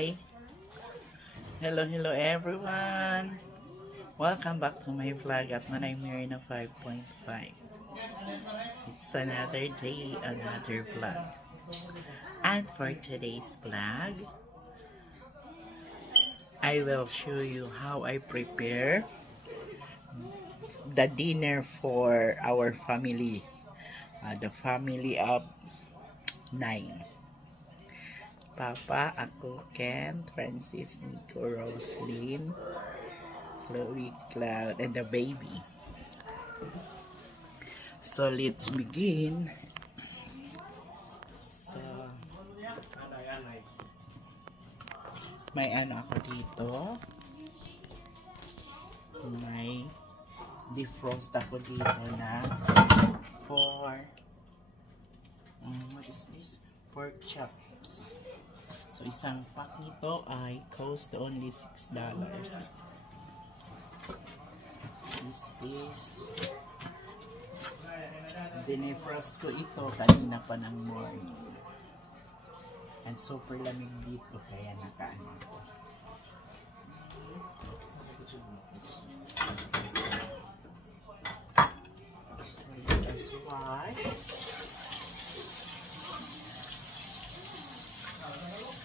Hi! Hello everyone! Welcome back to my vlog at Manay Marina 5.5. It's another day, another vlog. And for today's vlog, I will show you how I prepare the dinner for our family. The family of 9. Papa, ako, Ken, Francis, Nico, Roslyn, Chloe, Cloud, and the baby. So let's begin. So, may ano ako dito. May defrost ako dito na for what is this? Pork chops. So isang pack nito ay cost only $6. This is dinefrost ko ito kanina pa ng morning. And super lamig dito kaya nakaano ko. So that's why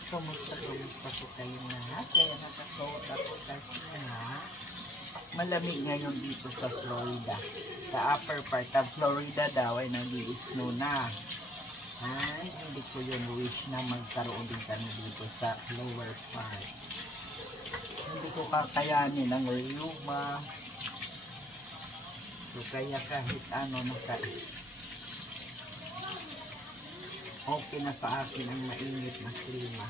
kumusta po kayong lahat? Kaya nakakot ako kasi malamig ngayon dito sa Florida. The upper part of Florida daw ay nag-i-snow na. And hindi ko yun wish na magkaroon din kami dito sa lower part. Hindi ko kakayanin ang riyuma. So kaya kahit ano okay na sa akin ang mainit na klima.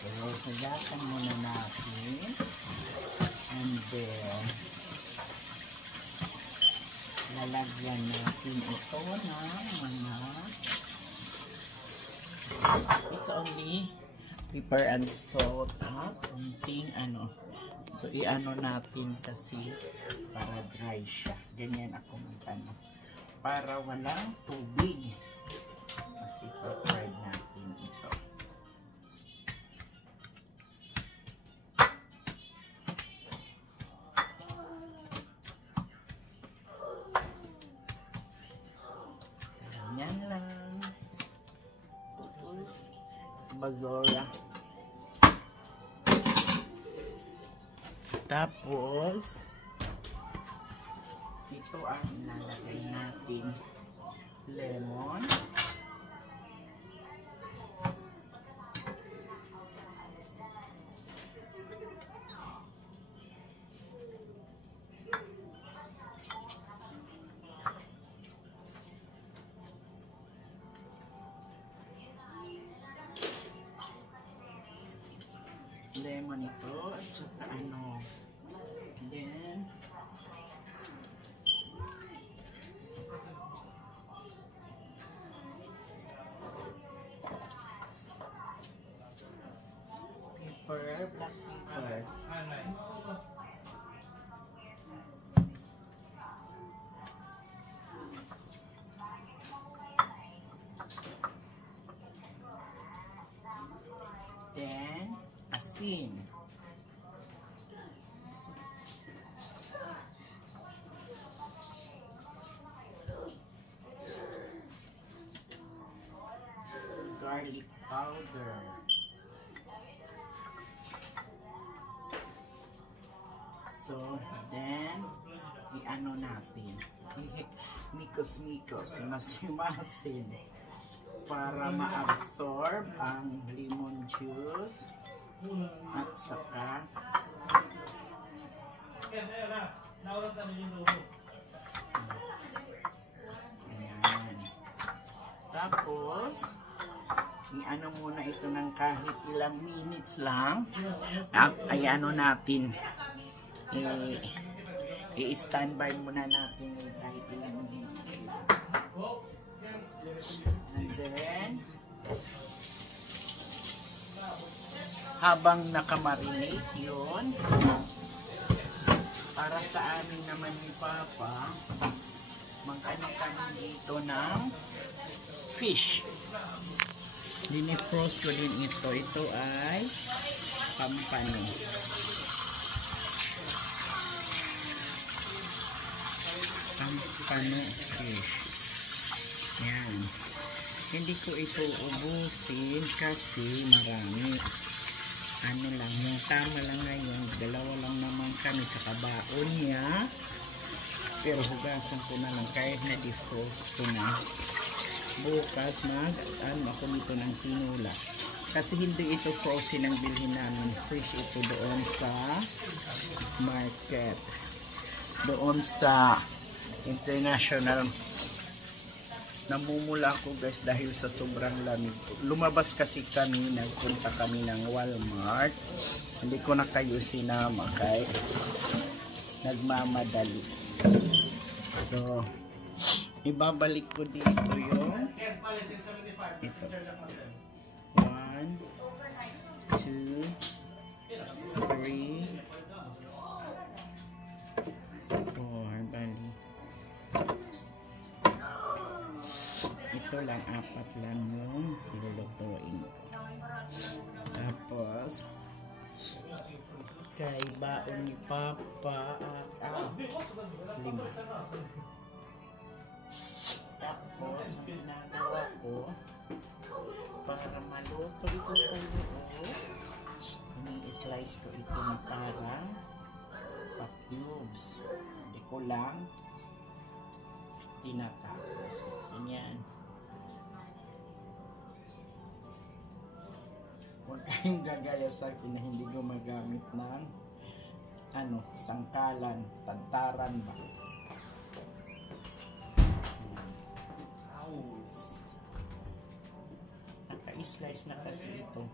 So, sagatan muna natin. And then, lalagyan natin ito ng mga it's only pepper and salt kunting ano. So, i-ano natin kasi para dry siya. Ganyan ako magtano. Para walang tubig. Kasi prepared natin ito. Ganyan lang. Tapos, bazora. Tapos, ito ang ilalagay natin lemon, ito at saka ano, then pepper, black pepper. Then, asin. Garlic powder. So, then, i-ano natin. Mikos-mikos, masin-masin. Para ma-absorb ang lemon juice. At saka, ayan. Tapos, i-ano muna ito ng kahit ilang minutes lang. At ay-ano natin, i-standby muna natin kahit ilang minutes lang. And then, habang nakamarinate yun, para sa amin naman ni Papa, mag-ano kami dito ng fish. Dinifrost ko din ito. Ito ay pampano. Pampano fish. Yan. Hindi ko ito ubusin kasi marami. Ano lang, yung tama lang ngayon. Dalawa lang naman kami sa baon niya. Pero hugasan ko na lang kahit na defrost ko na. Bukas ako nito ng tinula. Kasi hindi ito frozen ang bilhin namin. Fresh ito doon sa market. Doon sa international. Namumula ako guys dahil sa sobrang lamig. Lumabas kasi kami, nagpunta kami ng Walmart. Hindi ko na kayo sinama kay nagmamadali. So, ibabalik ko dito yung ito. 1, 2, 3, 4, bali. Ito lang, 4 lang yung lulutuin ko. Tapos, kay baon ni Papa, 5. Tapos, ang ginagawa ko, para maluto ito sa loob, ini-slice ko ito na parang pa-cubes. Hindi ko lang tinatapos. Ganyan. Huwag kayong gagaya sa akin na hindi gumagamit ng sangkalan, tantaran ba. Naka-slice na kasi ito.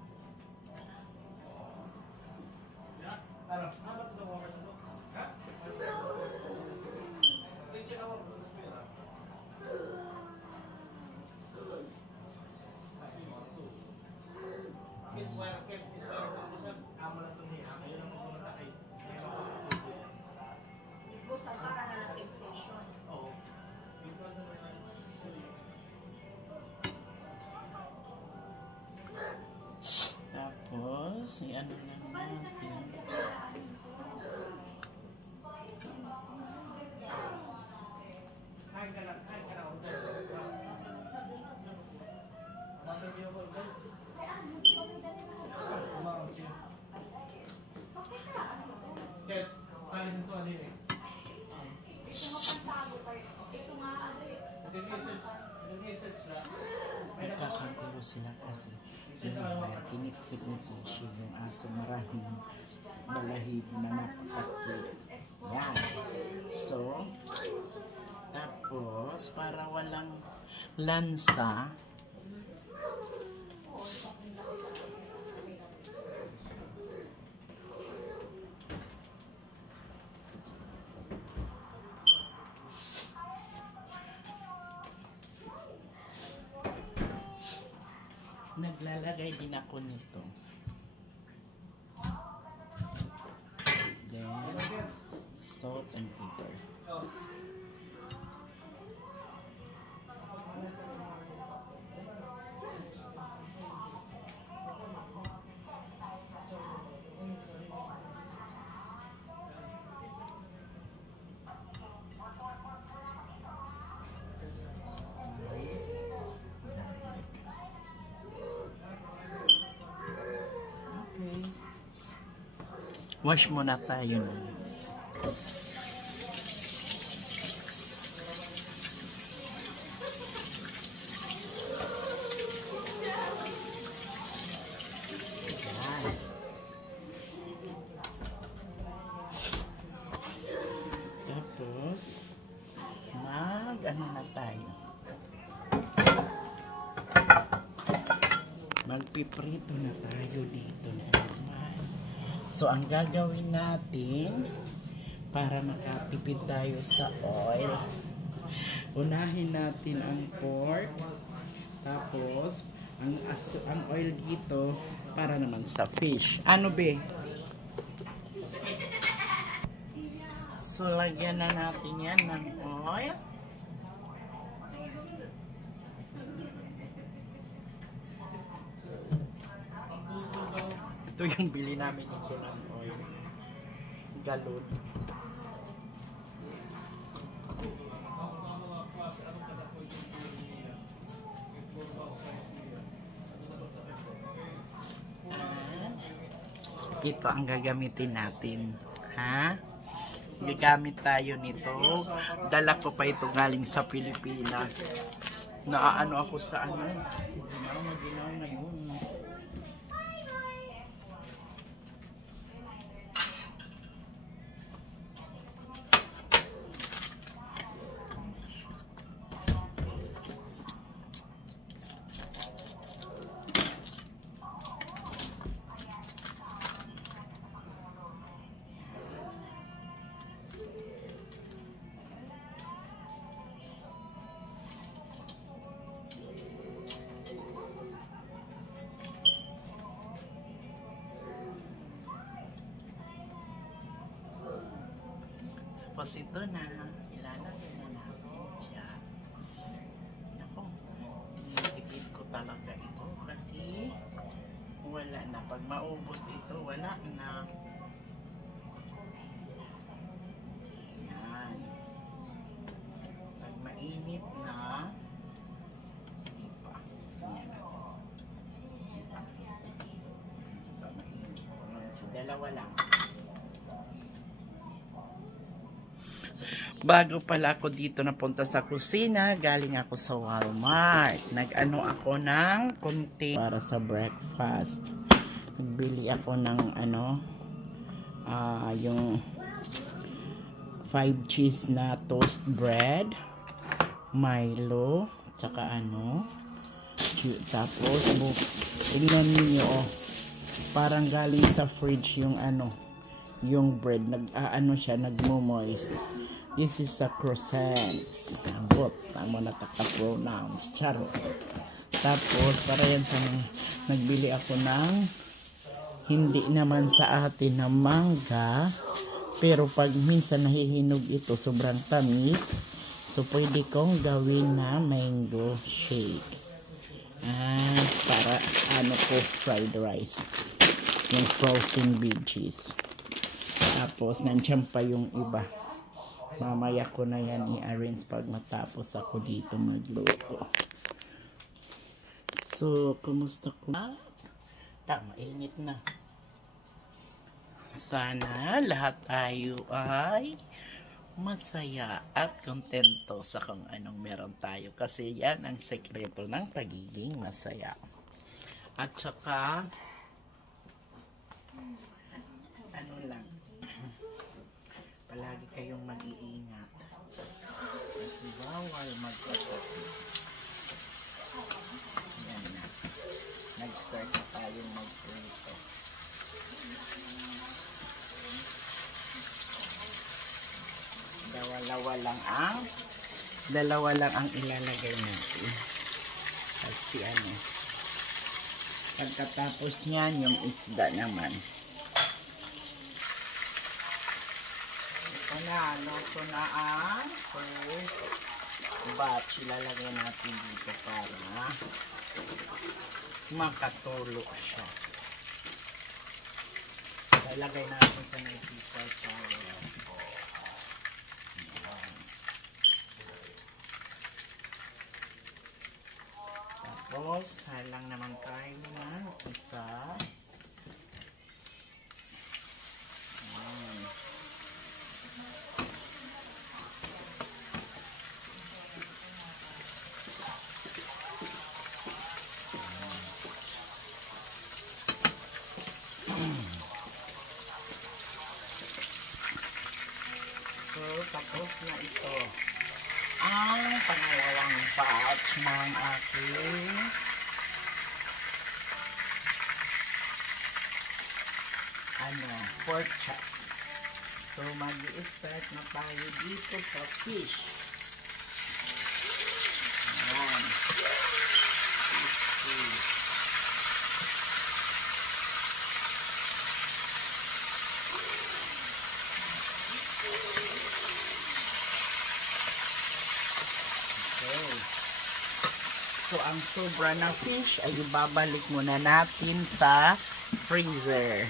Tapos, i-ano lang natin. Magkakagulo sila kasi kinip-kinip na siya yung aso, maraming balahibo na napakakit. Yan. So, tapos para walang lansa, naglalagay din ako nito. Then, salt and pepper. Wash muna tayo. Tapos, ano na tayo? Magpiprito na tayo dito naman. So, ang gagawin natin para makatipid tayo sa oil, unahin natin ang pork, tapos ang oil dito para naman sa fish. Ano be? So, lagyan na natin yan ng oil. Ito yung bili namin ito ng oil. Galon. Ito ang gagamitin natin. Ha? Gagamit tayo nito. Dala ko pa ito galing sa Pilipinas. Naaano ako sa ano. Ginaw na yun. Tapos ito na, ilalagay na natin siya. Ako, inipid ko talaga ito kasi wala na. Pag maubos ito, wala na. Yan. Pag mainit na, hindi pa. Yan natin. Pag mainit. So, dalawa lang. Bago pala ako dito napunta sa kusina, galing ako sa Walmart. Nag-ano ako ng konti para sa breakfast. Nagbili ako ng yung 5 cheese na toast bread, Milo, tsaka tapos tingnan niyo, parang galing sa fridge yung yung bread, siya, nagmo-moist. This is a croissants. Abot. Tama na taka-pronouns. Charo. Tapos, para yan sa nagbili ako ng hindi naman sa atin na mangga. Pero pag minsan nahihinog ito, sobrang tamis. So, pwede kong gawin na mango shake. Para fried rice. Yung frozen veggies. Tapos, nandiyan pa yung iba. Mamaya ko na yan i-arrange pag matapos ako dito magluto. So, kumusta ko? Mainit na. Sana lahat tayo ay masaya at kontento sa kung anong meron tayo. Kasi yan ang sekreto ng pagiging masaya. At saka, palagi kayong mag-iingat. Kasi bawal magpasakit. Yan na. Nag-start na tayong mag-prito. Dalawa lang ang ilalagay natin. Kasi pagkatapos niyan, yung isda naman. Luto na ang first batch. Ilalagay natin dito para makatulo siya. Ilalagay natin sa paper towel. Tapos, halang naman tayo ng isa. So, tapos na ito ang pangalawang batch ng aking pork chop. So, mag-i-start na tayo dito sa fish. Ayan. Fish. So, ang sobra ng fish ay ibabalik muna natin sa freezer.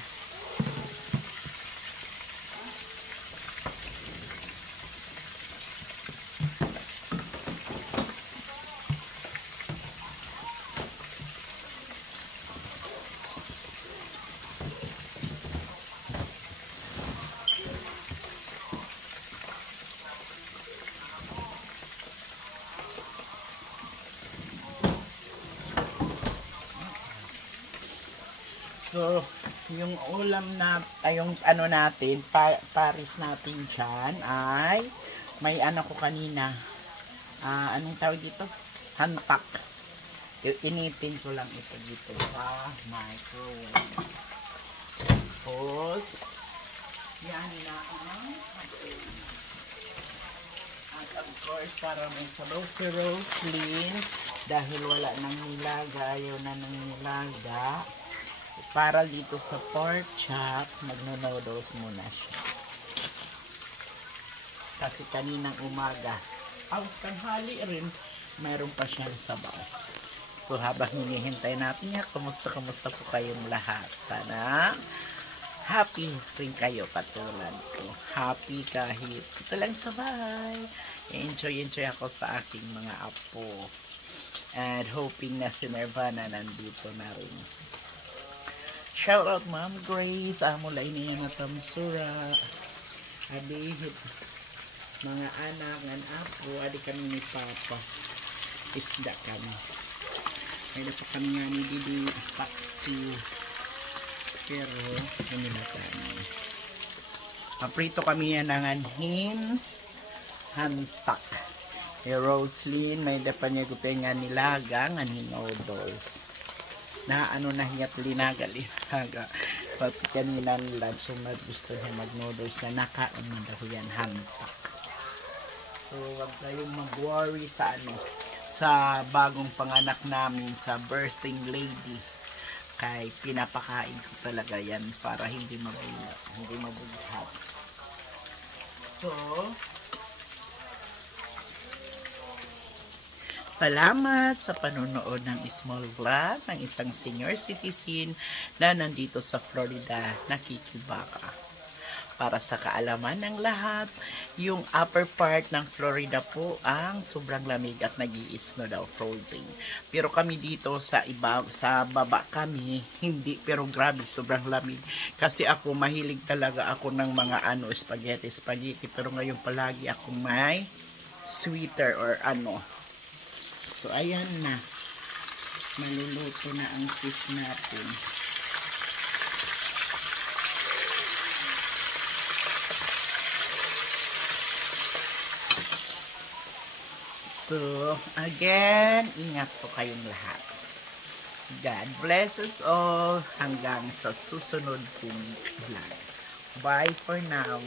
So, yung ulam na, ay yung ano natin, paris natin dyan ay, may ano ko kanina, anong tawag dito? Hantak. Initin ko lang ito dito sa microwave. Tapos, yan na ang atin. At of course, para may sabaw si Roslyn, dahil wala nang nilaga, ayaw na ng nilaga, para dito sa pork chop, magno-noodles muna siya. Kasi kaninang umaga, tanghali rin, mayroon pa siyang sabaw. So habang hinihintay natin yan, kumusta po kayong lahat? Sana happy rin kayo katulad ko. Happy kahit ito lang sa bahay. Enjoy ako sa aking mga apo. And hoping na si Nirvana nandito na rin. Shout out Ma'am Grace, amulay niya na tamsura. Abihit, mga anak ng apo, adi kami ni Papa. Isda kami. May pa kami nga ni Didi Paksi. Pero, hindi na kami. Aprito kami yan ng anhin. Hantak. E Roslyn, may dapat niya gupin nga nilagang anhin noodles. Na ano na hiyat linaga. Pati kanina nila, so gusto niya mag-noodles na nakain mo daw yan, hantak. So, wag kayong mag-worry sa sa bagong panganak namin, sa birthing lady. Kay pinapakain ko talaga yan para hindi mabughat. So, salamat sa panonood ng small vlog ng isang senior citizen na nandito sa Florida, nakikibaka. Para sa kaalaman ng lahat, yung upper part ng Florida po ang sobrang lamig at nag-i-snow daw, frozen. Pero kami dito sa baba kami, hindi, pero grabe, sobrang lamig. Kasi ako, mahilig talaga ako ng mga spaghetti, pero ngayon palagi ako may sweater or ano. So, ayan na. Maluluto na ang fish natin. So, again, ingat po kayong lahat. God bless us all hanggang sa susunod kong vlog. Bye for now.